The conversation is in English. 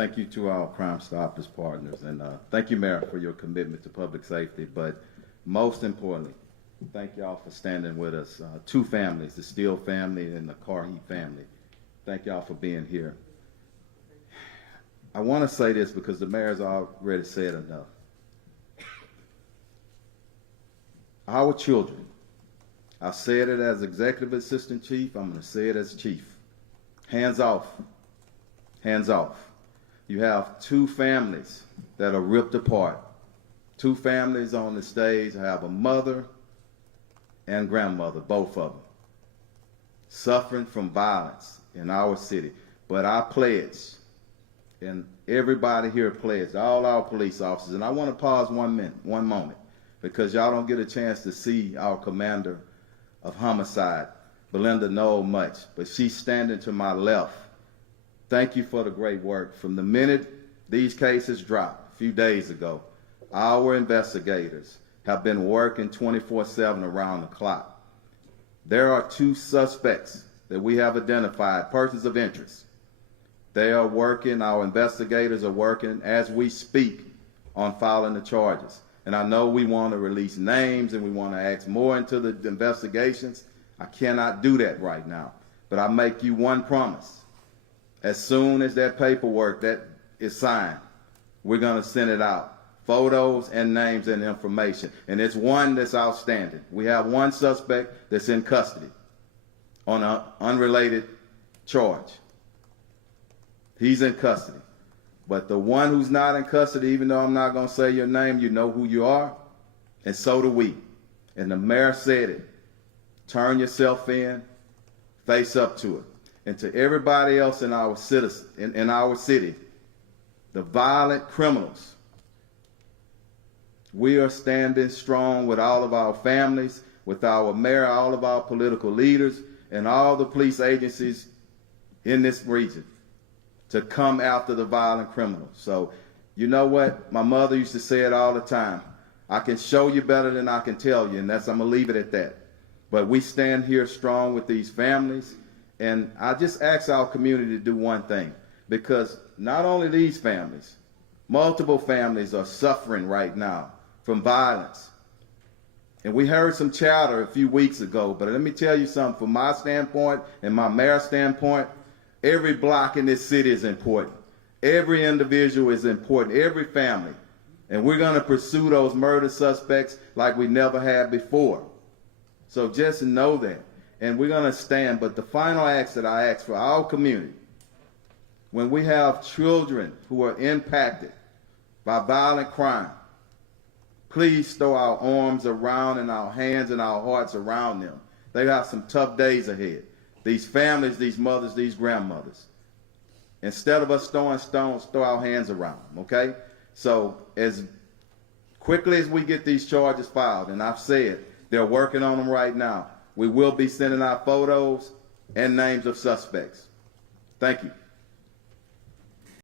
thank you to our Crime Stoppers partners, and thank you, Mayor, for your commitment to public safety. But most importantly, thank y'all for standing with us. Two families, the Steele family and the Carheat family. Thank y'all for being here. I want to say this because the mayor's already said enough. Our children, I said it as executive assistant chief, I'm going to say it as chief. Hands off. Hands off. You have two families that are ripped apart. Two families on the stage have a mother and grandmother, both of them, suffering from violence in our city. But I pledge, and everybody here pledged, all our police officers, and I want to pause one moment, because y'all don't get a chance to see our commander of homicide, Belinda Knoll, much, but she's standing to my left. Thank you for the great work. From the minute these cases dropped a few days ago, our investigators have been working 24/7 around the clock. There are two suspects that we have identified, persons of interest. They are working, our investigators are working as we speak on filing the charges. And I know we want to release names and we want to ask more into the investigations. I cannot do that right now. But I make you one promise. As soon as that paperwork that is signed, we're going to send it out. Photos and names and information. And it's one that's outstanding. We have one suspect that's in custody on an unrelated charge. He's in custody. But the one who's not in custody, even though I'm not going to say your name, you know who you are, and so do we. And the mayor said it. Turn yourself in, face up to it. And to everybody else in our citizens, in our city, the violent criminals, we are standing strong with all of our families, with our mayor, all of our political leaders, and all the police agencies in this region to come after the violent criminals. So, you know what? My mother used to say it all the time. I can show you better than I can tell you, and I'm going to leave it at that. But we stand here strong with these families, and I just ask our community to do one thing, because not only these families, multiple families are suffering right now from violence. And we heard some chatter a few weeks ago, but let me tell you something, from my standpoint and my mayor's standpoint, every block in this city is important. Every individual is important, every family. And we're going to pursue those murder suspects like we never had before. So just know that. And we're going to stand. But the final ask that I ask for our community, when we have children who are impacted by violent crime, please throw our arms around and our hands and our hearts around them. They got some tough days ahead. These families, these mothers, these grandmothers. Instead of us throwing stones, throw our hands around them, okay? So as quickly as we get these charges filed, and I've said they're working on them right now, we will be sending out photos and names of suspects. Thank you.